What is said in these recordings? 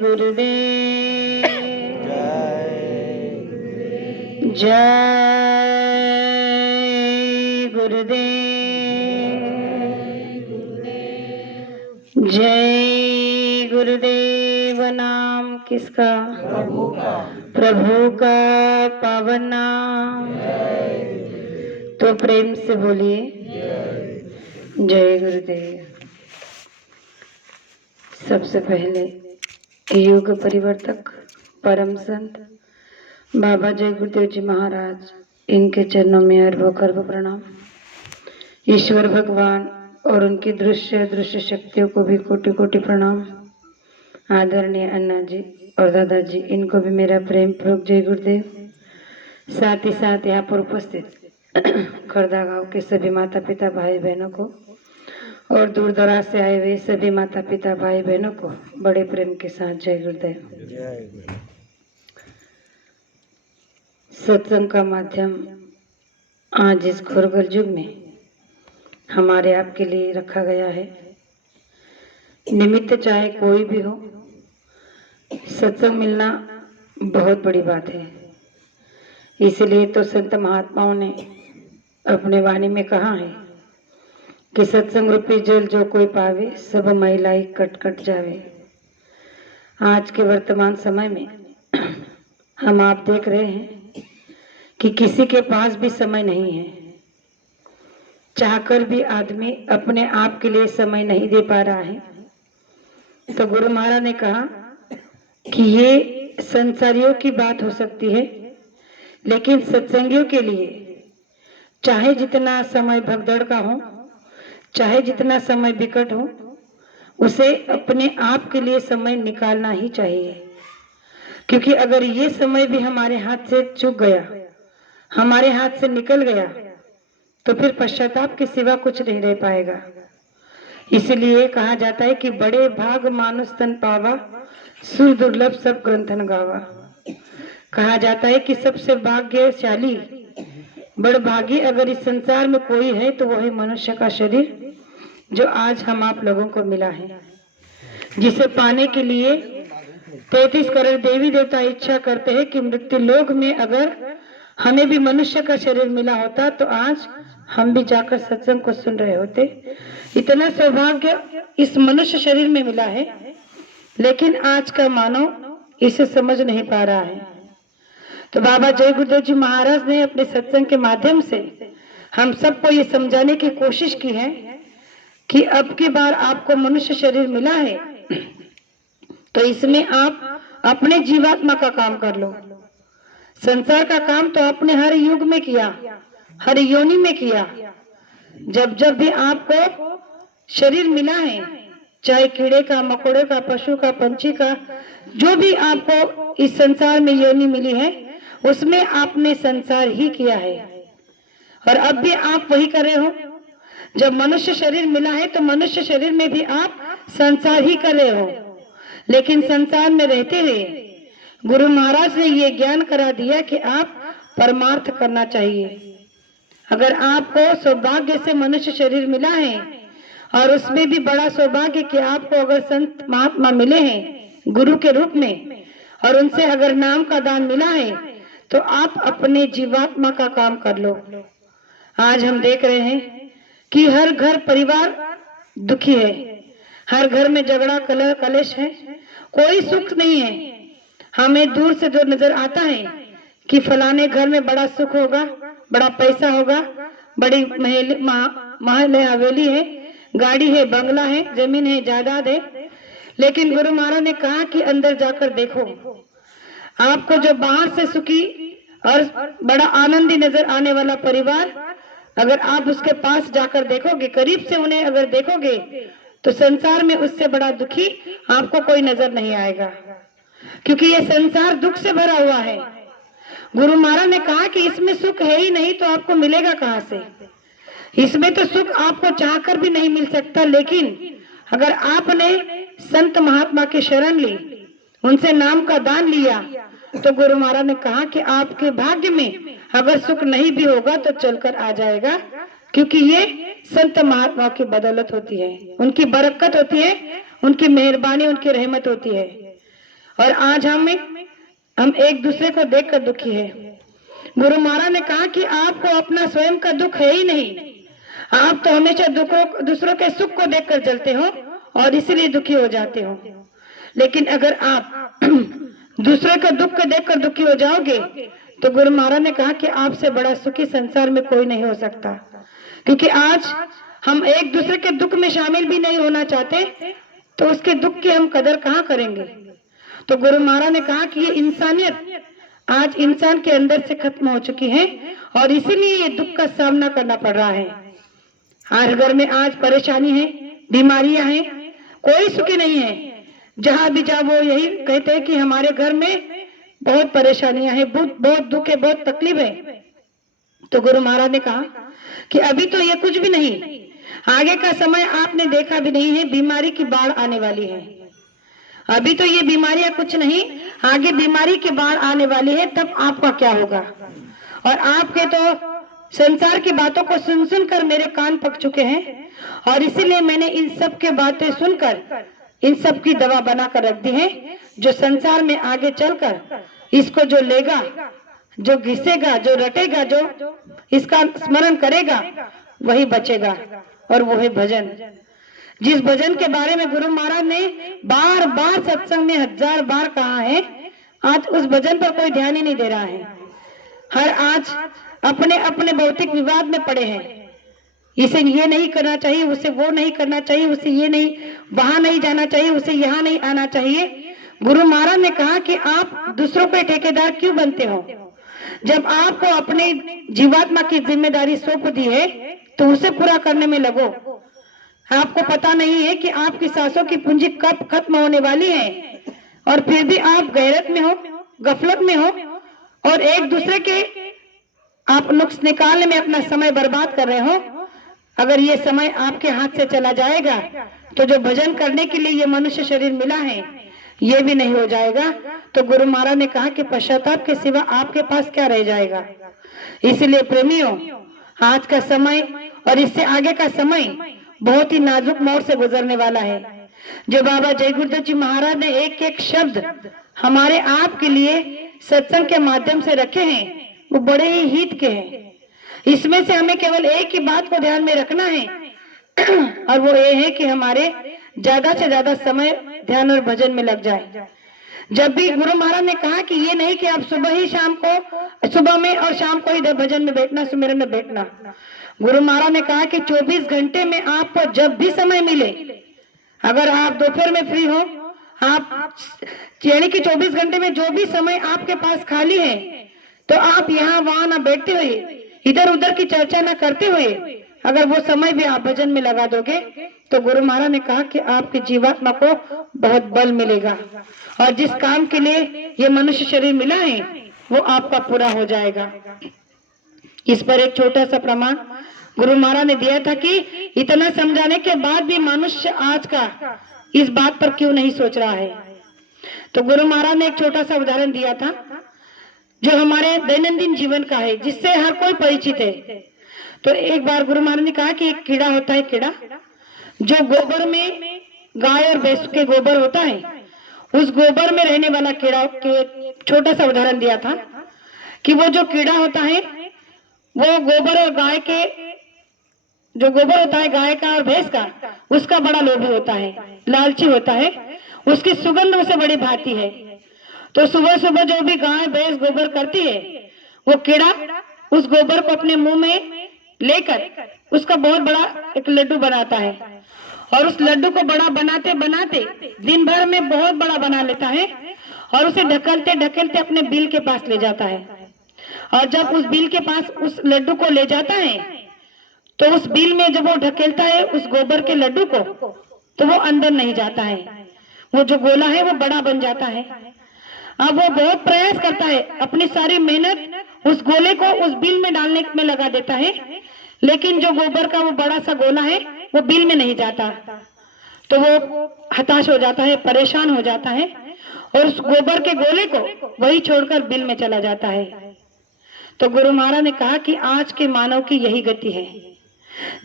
गुरुदेव जय गुरुदेव जय गुरुदेव। नाम किसका? प्रभु का पावन नाम। तो प्रेम से बोलिए जय गुरुदेव। सबसे पहले योग परिवर्तक परम संत बाबा जय गुरुदेव जी महाराज, इनके चरणों में अर्भ प्रणाम। ईश्वर भगवान और उनकी दृश्य शक्तियों को भी कोटि कोटि प्रणाम। आदरणीय अन्ना जी और दादाजी, इनको भी मेरा प्रेम पूर्वक जय गुरुदेव। साथ ही साथ यहाँ पर उपस्थित खरदा गांव के सभी माता पिता भाई बहनों को और दूर दराज से आए हुए सभी माता पिता भाई बहनों को बड़े प्रेम के साथ जय गुरुदेव। सत्संग का माध्यम आज इस घोर युग में हमारे आपके लिए रखा गया है। निमित्त चाहे कोई भी हो, सत्संग मिलना बहुत बड़ी बात है। इसलिए तो संत महात्माओं ने अपने वाणी में कहा है कि सत्संग रूपी जल जो कोई पावे, सब मैलाई कट कट जावे। आज के वर्तमान समय में हम आप देख रहे हैं कि किसी के पास भी समय नहीं है। चाहकर भी आदमी अपने आप के लिए समय नहीं दे पा रहा है। तो गुरु महाराज ने कहा कि ये संसारियों की बात हो सकती है, लेकिन सत्संगियों के लिए चाहे जितना समय भगदड़ का हो, चाहे जितना समय विकट हो, उसे अपने आप के लिए समय निकालना ही चाहिए। क्योंकि अगर ये समय भी हमारे हाथ से चूक गया, हमारे हाथ से निकल गया, तो फिर पश्चाताप के सिवा कुछ नहीं रह पाएगा। इसलिए कहा जाता है कि बड़े भाग मानुष तन पावा, सुर दुर्लभ सब ग्रंथन गावा। कहा जाता है कि सबसे भाग्यशाली बड़भागी अगर इस संसार में कोई है तो वही मनुष्य का शरीर जो आज हम आप लोगों को मिला है, जिसे पाने के लिए 33 करोड़ देवी देवता इच्छा करते हैं कि मृत्यु लोक में अगर हमें भी मनुष्य का शरीर मिला होता तो आज हम भी जाकर सत्संग को सुन रहे होते। इतना सौभाग्य इस मनुष्य शरीर में मिला है, लेकिन आज का मानव इसे समझ नहीं पा रहा है। तो बाबा जय गुरुदेव जी महाराज ने अपने सत्संग के माध्यम से हम सबको ये समझाने की कोशिश की है कि अब की बार आपको मनुष्य शरीर मिला है तो इसमें आप अपने जीवात्मा का काम कर लो। संसार का काम तो आपने हर युग में किया, हर योनि में किया। जब जब भी आपको शरीर मिला है, चाहे कीड़े का, मकोड़े का, पशु का, पंछी का, जो भी आपको इस संसार में योनि मिली है, उसमें आपने संसार ही किया है। और अब भी आप वही कर रहे हो। जब मनुष्य शरीर मिला है तो मनुष्य शरीर में भी आप संसार ही कर रहे हो। लेकिन संसार में रहते हुए गुरु महाराज ने ये ज्ञान करा दिया कि आप परमार्थ करना चाहिए। अगर आपको सौभाग्य से मनुष्य शरीर मिला है और उसमें भी बड़ा सौभाग्य कि आपको अगर संत महात्मा मिले हैं गुरु के रूप में और उनसे अगर नाम का दान मिला है तो आप अपने जीवात्मा का काम कर लो। आज हम देख रहे हैं कि हर घर परिवार दुखी है, हर घर में झगड़ा कलेश है, कोई सुख नहीं है। हमें दूर से जो नजर आता है कि फलाने घर में बड़ा सुख होगा, बड़ा पैसा होगा, बड़ी महल है, हवेली है, गाड़ी है, बंगला है, जमीन है, जायदाद है। लेकिन गुरु महाराज ने कहा कि अंदर जाकर देखो, आपको जो बाहर से सुखी और बड़ा आनंदी नजर आने वाला परिवार, अगर आप उसके पास जाकर देखोगे, करीब से उन्हें अगर देखोगे, तो संसार में उससे बड़ा दुखी आपको कोई नजर नहीं आएगा। क्योंकि ये संसार दुख से भरा हुआ है। गुरु महाराज ने कहा कि इसमें सुख है ही नहीं तो आपको मिलेगा कहां से। इसमें तो सुख आपको चाहकर भी नहीं मिल सकता। लेकिन अगर आपने संत महात्मा की शरण ली, उनसे नाम का दान लिया, तो गुरु महाराज ने कहा कि आपके भाग्य में अगर सुख नहीं भी होगा तो चलकर आ जाएगा। क्योंकि ये संत महात्मा की बदौलत होती है, उनकी बरकत होती है, उनकी मेहरबानी, उनकी रहमत होती है। और आज हम एक दूसरे को देखकर दुखी है। गुरु महाराज ने कहा कि आपको अपना स्वयं का दुख है ही नहीं, आप तो हमेशा दूसरों के सुख को देखकर चलते हो और इसीलिए दुखी हो जाते हो। लेकिन अगर आप दूसरे का दुख को देखकर दुखी हो जाओगे तो गुरु महाराज ने कहा कि आपसे बड़ा सुखी संसार में कोई नहीं हो सकता। क्योंकि आज हम एक दूसरे के दुख में शामिल भी नहीं होना चाहते तो उसके दुख की हम कदर कहाँ करेंगे। तो गुरु महाराज ने कहा कि ये इंसानियत आज इंसान के अंदर से खत्म हो चुकी है और इसीलिए ये दुख का सामना करना पड़ रहा है। हर घर में आज परेशानी है, बीमारियां हैं, कोई सुखी नहीं है। जहां भी जाओ वो यही कहते हैं कि हमारे घर में बहुत परेशानियां हैं, बहुत दुख है, बहुत तकलीफ है। तो गुरु महाराज ने कहा कि अभी तो ये कुछ भी नहीं, आगे का समय आपने देखा भी नहीं है, बीमारी की बाढ़ आने वाली है। अभी तो ये बीमारियां कुछ नहीं, आगे बीमारी की बाढ़ आने वाली है, तब आपका क्या होगा। और आपके तो संसार की बातों को सुन सुनकर मेरे कान पक चुके हैं और इसीलिए मैंने इन सब के बातें सुनकर इन सब की दवा बनाकर रख दी है, जो संसार में आगे चलकर इसको जो लेगा, जो घिसेगा, जो रटेगा, जो इसका स्मरण करेगा वही बचेगा। और वो है भजन। जिस भजन के बारे में गुरु महाराज ने बार बार सत्संग में 1000 बार कहा है, आज उस भजन पर कोई ध्यान ही नहीं दे रहा है। हर आज अपने अपने भौतिक विवाद में पड़े हैं। इसे ये नहीं करना चाहिए, उसे वो नहीं करना चाहिए, उसे ये नहीं, वहां नहीं जाना चाहिए, उसे यहाँ नहीं आना चाहिए। गुरु महाराज ने कहा कि आप दूसरों के ठेकेदार क्यों बनते हो। जब आपको अपने जीवात्मा की जिम्मेदारी सौंप दी है तो उसे पूरा करने में लगो। आपको पता नहीं है कि आपकी सांसों की पूंजी कब खत्म होने वाली है और फिर भी आप गैरत में हो, गफलत में हो और एक दूसरे के आप नुक्स निकालने में अपना समय बर्बाद कर रहे हो। अगर ये समय आपके हाथ से चला जाएगा तो जो भजन करने के लिए ये मनुष्य शरीर मिला है ये भी नहीं हो जाएगा। तो गुरु महाराज ने कहा कि पश्चाताप के सिवा आपके पास क्या रह जाएगा। इसलिए प्रेमियों, आज का समय और इससे आगे का समय बहुत ही नाजुक मोड़ से गुजरने वाला है। जो बाबा जय गुरुदेव जी महाराज ने एक एक शब्द हमारे आप के लिए सत्संग के माध्यम से रखे हैं वो बड़े ही हित के हैं। इसमें से हमें केवल एक ही बात को ध्यान में रखना है और वो ये है कि हमारे ज्यादा से ज्यादा समय ध्यान और भजन में लग जाए। जब भी गुरु महाराज ने कहा कि ये नहीं कि आप सुबह में और शाम को ही भजन में बैठना, सुमिरन में बैठना। गुरु महाराज ने कहा कि 24 घंटे में आपको जब भी समय मिले, अगर आप दोपहर में फ्री हो, आप यानी कि 24 घंटे में जो भी समय आपके पास खाली है तो आप यहाँ वहां ना बैठते हुए, इधर उधर की चर्चा ना करते हुए अगर वो समय भी आप भजन में लगा दोगे तो गुरु महाराज ने कहा कि आपकी जीवात्मा को बहुत बल मिलेगा और जिस काम के लिए ये मनुष्य शरीर मिला है वो आपका पूरा हो जाएगा। इस पर एक छोटा सा प्रमाण गुरु महाराज ने दिया था कि इतना समझाने के बाद भी मनुष्य आज का इस बात पर क्यों नहीं सोच रहा है। तो गुरु महाराज ने एक छोटा सा उदाहरण दिया था जो हमारे दैनंदिन जीवन का है, जिससे हर कोई परिचित है। तो एक बार गुरु महाराज ने कहा कि एक कीड़ा होता है, कीड़ा जो गोबर में, गाय और भैंस के गोबर होता है, उस गोबर में रहने वाला कीड़ा के छोटा सा उदाहरण दिया था कि वो जो कीड़ा होता है वो गोबर और गाय के, जो गोबर होता है गाय का और भैंस का, उसका बड़ा लोभी होता है, लालची होता है, उसकी सुगंध उसे बड़ी भाती है। तो सुबह सुबह जो भी गाय भैंस गोबर करती है वो कीड़ा उस गोबर को अपने मुंह में लेकर उसका बहुत बड़ा एक लड्डू बनाता है और उस लड्डू को बड़ा बनाते बनाते दिन भर में बहुत बड़ा बना लेता है और उसे ढकेलते ढकेलते अपने बिल के पास ले जाता है। और जब उस बिल के पास उस लड्डू को ले जाता है तो उस बिल में जब वो ढकेलता है उस गोबर के लड्डू को तो वो अंदर नहीं जाता है, वो जो गोला है वो बड़ा बन जाता है। अब वो बहुत प्रयास करता है, अपनी सारी मेहनत उस गोले को उस बिल में डालने में लगा देता है, लेकिन जो गोबर का वो बड़ा सा गोला है वो बिल में नहीं जाता। तो वो हताश हो जाता है, परेशान हो जाता है और उस गोबर के गोले को वही छोड़कर बिल में चला जाता है। तो गुरु महाराज ने कहा कि आज के मानव की यही गति है।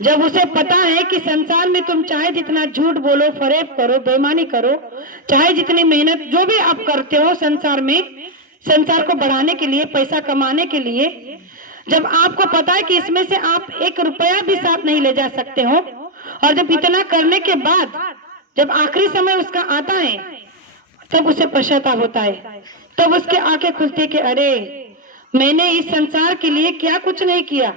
जब उसे पता है कि संसार में तुम चाहे जितना झूठ बोलो, फरेब करो, बेईमानी करो, चाहे जितनी मेहनत जो भी आप करते हो संसार में, संसार को बढ़ाने के लिए, पैसा कमाने के लिए, जब आपको पता है कि इसमें से आप 1 रुपया भी साथ नहीं ले जा सकते हो, और जब इतना करने के बाद जब आखिरी समय उसका आता है तब उसे पश्चाताप होता है। तब उसके आंखें खुलती कि अरे मैंने इस संसार के लिए क्या कुछ नहीं किया,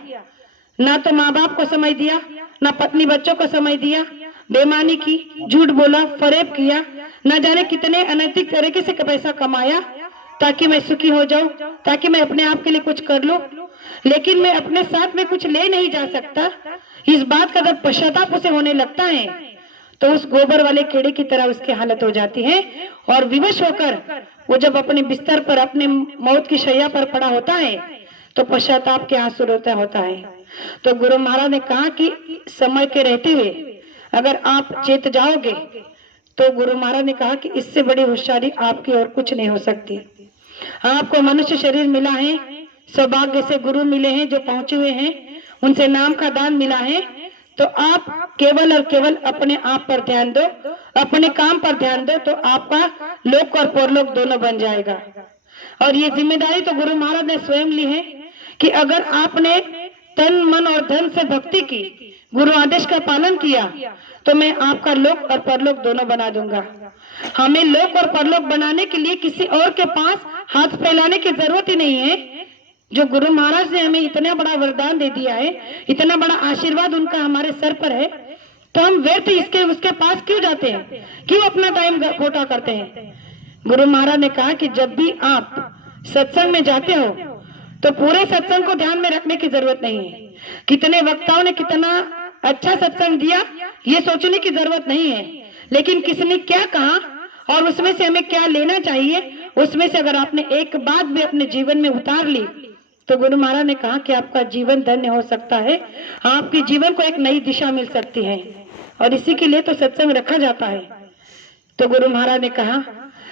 ना तो माँ बाप को समय दिया, ना पत्नी बच्चों को समय दिया, बेईमानी की, झूठ बोला, फरेब किया, न जाने कितने अनैतिक तरीके से पैसा कमाया ताकि मैं सुखी हो जाऊं, ताकि मैं अपने आप के लिए कुछ कर लूं, लेकिन मैं अपने साथ में कुछ ले नहीं जा सकता। इस बात का जब पश्चाताप उसे होने लगता है तो उस गोबर वाले कीड़े की तरह उसकी हालत हो जाती है, और विवश होकर वो जब अपने बिस्तर पर, अपने मौत की शैया पर पड़ा होता है तो पश्चाताप के आंसू रोता होता है। तो गुरु महाराज ने कहा कि समय के रहते हुए अगर आप चेत जाओगे तो गुरु महाराज ने कहा कि इससे बड़ी होशियारी आपकी और कुछ नहीं हो सकती। आपको मनुष्य शरीर मिला है, सौभाग्य से गुरु मिले हैं जो पहुंचे हुए हैं, उनसे नाम का दान मिला है, तो आप केवल और केवल अपने आप पर ध्यान दो, अपने काम पर ध्यान दो, तो आपका लोक और परलोक दोनों बन जाएगा। और ये जिम्मेदारी तो गुरु महाराज ने स्वयं ली है कि अगर आपने तन मन और धन से भक्ति की, गुरु आदेश का पालन किया, तो मैं आपका लोक और परलोक दोनों बना दूंगा। हमें लोक और परलोक बनाने के लिए किसी और के पास हाथ फैलाने की जरूरत ही नहीं है। जो गुरु महाराज ने हमें इतना बड़ा वरदान दे दिया है, इतना बड़ा आशीर्वाद उनका हमारे सर पर है, तो हम व्यर्थ इसके उसके पास क्यों जाते हैं, क्यों अपना टाइम खोटा करते हैं। गुरु महाराज ने कहा कि जब भी आप सत्संग में जाते हो तो पूरे सत्संग को ध्यान में रखने की जरूरत नहीं है, कितने वक्ताओं ने कितना अच्छा सत्संग दिया ये सोचने की जरूरत नहीं है, लेकिन किसने क्या कहा और उसमें से हमें क्या लेना चाहिए, उसमें से अगर आपने एक बात भी अपने जीवन में उतार ली तो गुरु महाराज ने कहा कि आपका जीवन धन्य हो सकता है, आपके जीवन को एक नई दिशा मिल सकती है, और इसी के लिए तो सत्संग रखा जाता है। तो गुरु महाराज ने कहा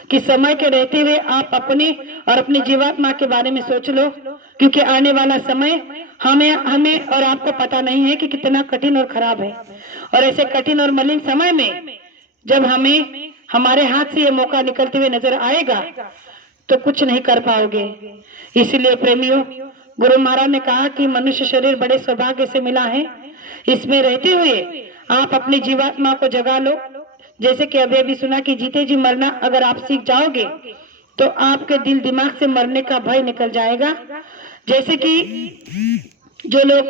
कि समय के रहते हुए आप अपने और अपनी जीवात्मा के बारे में सोच लो, क्योंकि आने वाला समय हमें और आपको पता नहीं है कि कितना कठिन और खराब है, और ऐसे कठिन और मलिन समय में जब हमें हमारे हाथ से ये मौका निकलते हुए नजर आएगा तो कुछ नहीं कर पाओगे। इसलिए प्रेमियों, गुरु महाराज ने कहा कि मनुष्य शरीर बड़े सौभाग्य से मिला है, इसमें रहते हुए आप अपनी जीवात्मा को जगा लो। जैसे कि अभी अभी सुना कि जीते जी मरना अगर आप सीख जाओगे तो आपके दिल दिमाग से मरने का भय निकल जाएगा। जैसे कि जो लोग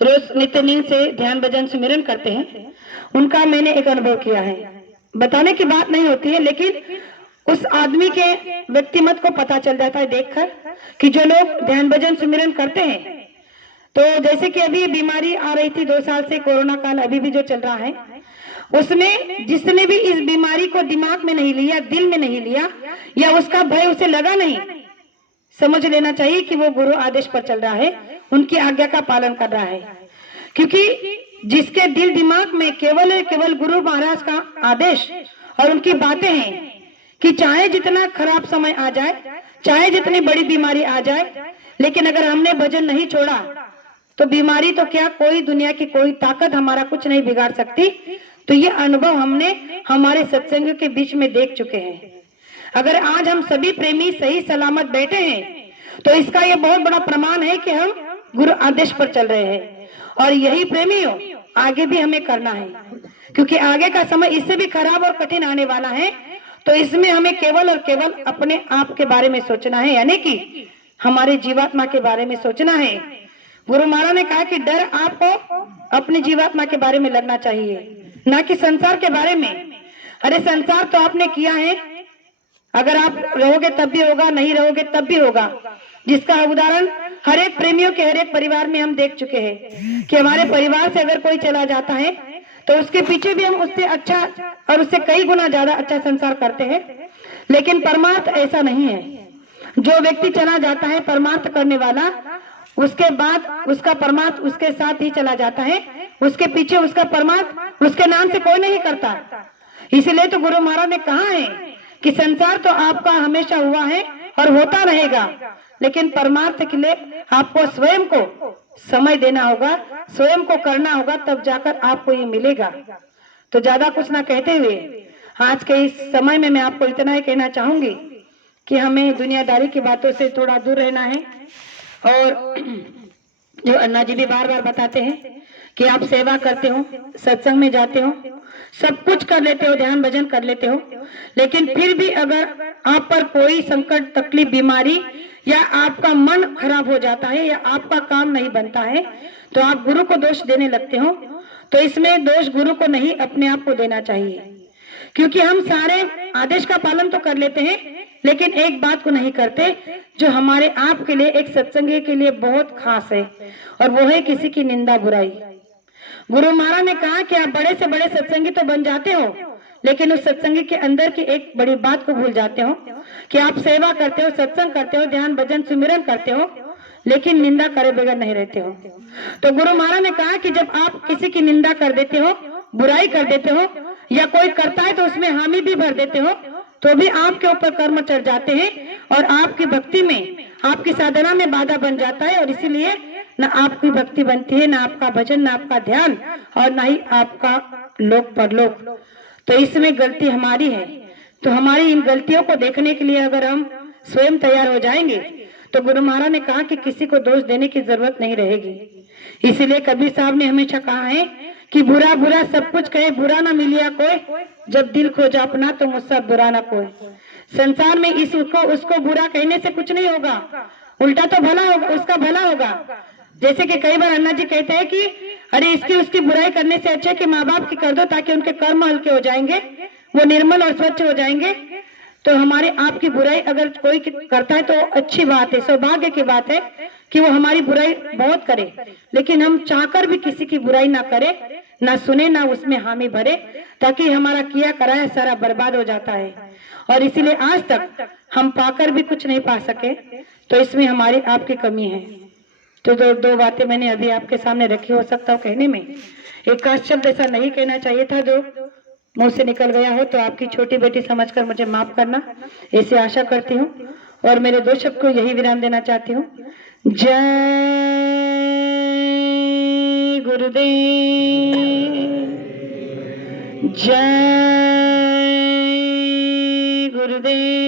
रोज नित्य नींद से ध्यान भजन सुमिरन करते हैं, उनका मैंने एक अनुभव किया है, बताने की बात नहीं होती है, लेकिन उस आदमी के व्यक्तिमत को पता चल जाता है देखकर कि जो लोग ध्यान भजन सुमिरन करते हैं, तो जैसे कि अभी बीमारी आ रही थी 2 साल से, कोरोना काल अभी भी जो चल रहा है, उसमें जिसने भी इस बीमारी को दिमाग में नहीं लिया, दिल में नहीं लिया, या उसका भय उसे लगा नहीं, समझ लेना चाहिए कि वो गुरु आदेश पर चल रहा है, उनकी आज्ञा का पालन कर रहा है। क्योंकि जिसके दिल दिमाग में केवल गुरु महाराज का आदेश और उनकी बातें हैं कि चाहे जितना खराब समय आ जाए, चाहे जितनी बड़ी बीमारी आ जाए, लेकिन अगर हमने भजन नहीं छोड़ा तो बीमारी तो क्या, कोई दुनिया की कोई ताकत हमारा कुछ नहीं बिगाड़ सकती। तो ये अनुभव हमने हमारे सत्संग के बीच में देख चुके हैं। अगर आज हम सभी प्रेमी सही सलामत बैठे हैं तो इसका ये बहुत बड़ा प्रमाण है कि हम गुरु आदेश पर चल रहे हैं, और यही प्रेमियों आगे भी हमें करना है, क्योंकि आगे का समय इससे भी खराब और कठिन आने वाला है। तो इसमें हमें केवल और केवल अपने आप के बारे में सोचना है, यानी कि हमारे जीवात्मा के बारे में सोचना है। गुरु महाराज ने कहा कि डर आपको अपनी जीवात्मा के बारे में लगना चाहिए, ना कि संसार के बारे में। अरे संसार तो आपने किया है, अगर आप रहोगे तब भी होगा, नहीं रहोगे तब भी होगा, जिसका उदाहरण हर एक प्रेमियों के हर एक परिवार में हम देख चुके हैं कि हमारे परिवार से अगर कोई चला जाता है तो उसके पीछे भी हम उससे अच्छा और उससे कई गुना ज्यादा अच्छा संसार करते हैं, लेकिन परमार्थ ऐसा नहीं है। जो व्यक्ति चला जाता है परमार्थ करने वाला, उसके बाद उसका परमार्थ उसके साथ ही चला जाता है, उसके पीछे उसका परमार्थ उसके नाम से कोई नहीं करता। इसलिए तो गुरु महाराज ने कहा है कि संसार तो आपका हमेशा हुआ है और होता रहेगा, लेकिन परमार्थ के लिए आपको स्वयं को समय देना होगा, स्वयं को करना होगा, तब जाकर आपको ये मिलेगा। तो ज्यादा कुछ ना कहते हुए आज के इस समय में मैं आपको इतना ही कहना चाहूंगी कि हमें दुनियादारी की बातों से थोड़ा दूर रहना है। और जो अन्ना जी भी बार बार बताते हैं कि आप सेवा करते हो, सत्संग में जाते हो, सब कुछ कर लेते हो, ध्यान भजन कर लेते हो, लेकिन फिर भी अगर आप पर कोई संकट, तकलीफ, बीमारी या आपका मन खराब हो जाता है या आपका काम नहीं बनता है तो आप गुरु को दोष देने लगते हो। तो इसमें दोष गुरु को नहीं, अपने आप को देना चाहिए, क्योंकि हम सारे आदेश का पालन तो कर लेते हैं लेकिन एक बात को नहीं करते जो हमारे आप के लिए, एक सत्संगी के लिए बहुत खास है, और वो है किसी की निंदा बुराई। गुरु महाराज ने कहा कि आप बड़े से बड़े सत्संगी तो बन जाते हो, लेकिन उस सत्संगी के अंदर की एक बड़ी बात को भूल जाते हो कि आप सेवा करते हो, सत्संग करते हो, ध्यान भजन सुमिरन करते हो, लेकिन निंदा करे बगैर नहीं रहते हो। तो गुरु महाराज ने कहा कि जब आप किसी की निंदा कर देते हो, बुराई कर देते हो, या कोई करता है तो उसमें हामी भी भर देते हो, तो भी आपके ऊपर कर्म चढ़ जाते हैं और आपकी भक्ति में, आपकी साधना में बाधा बन जाता है, और इसीलिए न आपकी भक्ति बनती है, न आपका भजन, न आपका ध्यान, और न ही आपका लोक परलोक। तो इसमें गलती हमारी है। तो हमारी इन गलतियों को देखने के लिए अगर हम स्वयं तैयार हो जाएंगे तो गुरु महाराज ने कहा कि किसी को दोष देने की जरूरत नहीं रहेगी। इसीलिए कबीर साहब ने हमेशा कहा है कि बुरा बुरा सब कुछ कहे, बुरा ना मिलिया कोई, जब दिल खोजा अपना तो मुझसे बुरा ना कोई। संसार में इसको उसको बुरा कहने से कुछ नहीं होगा, उल्टा तो भला होगा, उसका भला होगा। जैसे कि कई बार अन्ना जी कहते हैं कि अरे इसकी उसकी बुराई करने से अच्छा कि माँ बाप की कर दो, ताकि उनके कर्म हल्के हो जाएंगे, वो निर्मल और स्वच्छ हो जाएंगे। तो हमारे आपकी बुराई अगर कोई करता है तो अच्छी बात है, सौभाग्य की बात है कि वो हमारी बुराई बहुत करे, लेकिन हम चाहकर भी किसी की बुराई ना करे, ना सुने, ना उसमें हामी भरे, ताकि हमारा किया कराया सारा बर्बाद हो जाता है। और इसीलिए आज तक हम पाकर भी कुछ नहीं पा सके, तो इसमें हमारी आपकी कमी है। तो दो बातें मैंने अभी आपके सामने रखी, हो सकता हो कहने में एक आध शब्द ऐसा नहीं कहना चाहिए था जो मुंह से निकल गया हो, तो आपकी छोटी बेटी समझकर मुझे माफ करना, ऐसे आशा करती हूँ। और मेरे दो शब्द को यही विराम देना चाहती हूँ। जय गुरुदेव, जय गुरुदेव।